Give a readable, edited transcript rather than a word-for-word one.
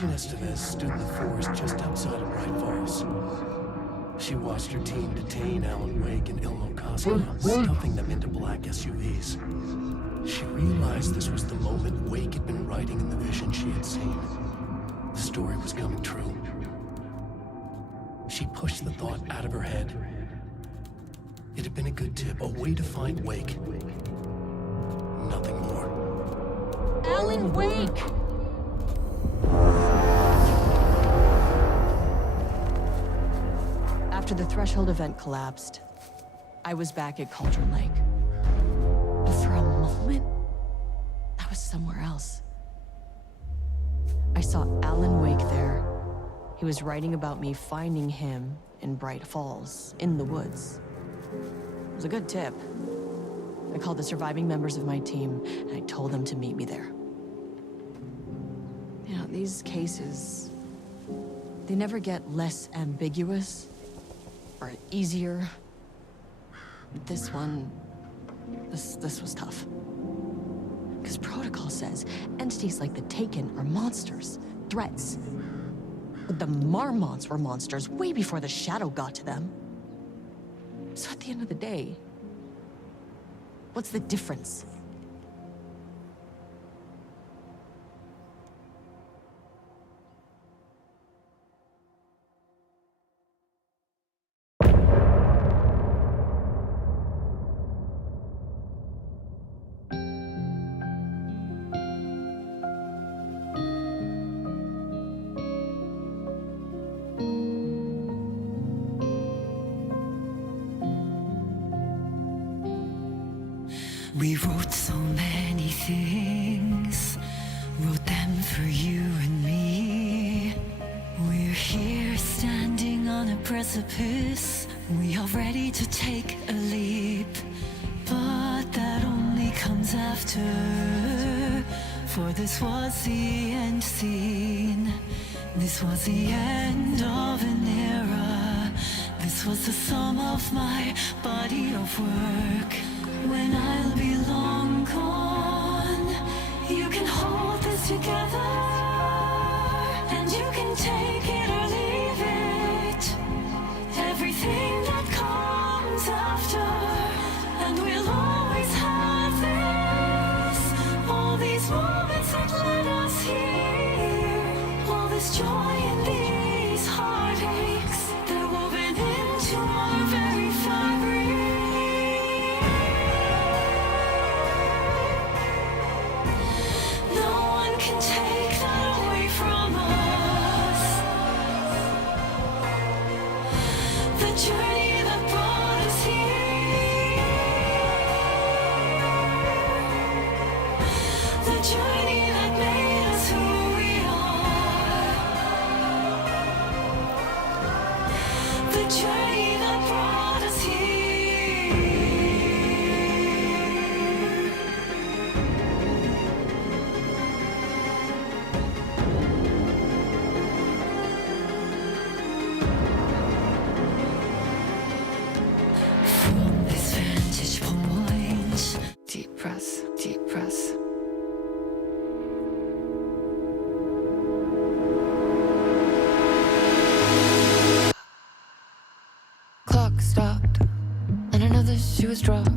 Agent Estevez stood in the forest just outside of Bright Falls. She watched her team detain Alan Wake and Ilmo Koskela, stuffing them into black SUVs. She realized this was the moment Wake had been writing in the vision she had seen. The story was coming true. She pushed the thought out of her head. It had been a good tip, a way to find Wake. Nothing more. Alan Wake! After the Threshold event collapsed, I was back at Cauldron Lake. But for a moment, I was somewhere else. I saw Alan Wake there. He was writing about me finding him in Bright Falls, in the woods. It was a good tip. I called the surviving members of my team, and I told them to meet me there. You know, these cases, they never get less ambiguous or easier. This one, this was tough. Because protocol says entities like the Taken are monsters, threats. But the Marmots were monsters way before the Shadow got to them. So at the end of the day, what's the difference? We wrote so many things, wrote them for you and me. We're here standing on a precipice, we are ready to take a leap. But that only comes after, for this was the end scene. This was the end of an era. This was the sum of my body of work. When I'll be long gone, you can hold this together, and you can take it or leave it. Everything that comes after, and we'll always have this. All these moments that led us here, all this joy and these heartaches, they're woven into our very fabric. Journey that brought us here, the journey that made us who we are, the journey that brought us Deep press. Clock stopped, and another shoe was dropped.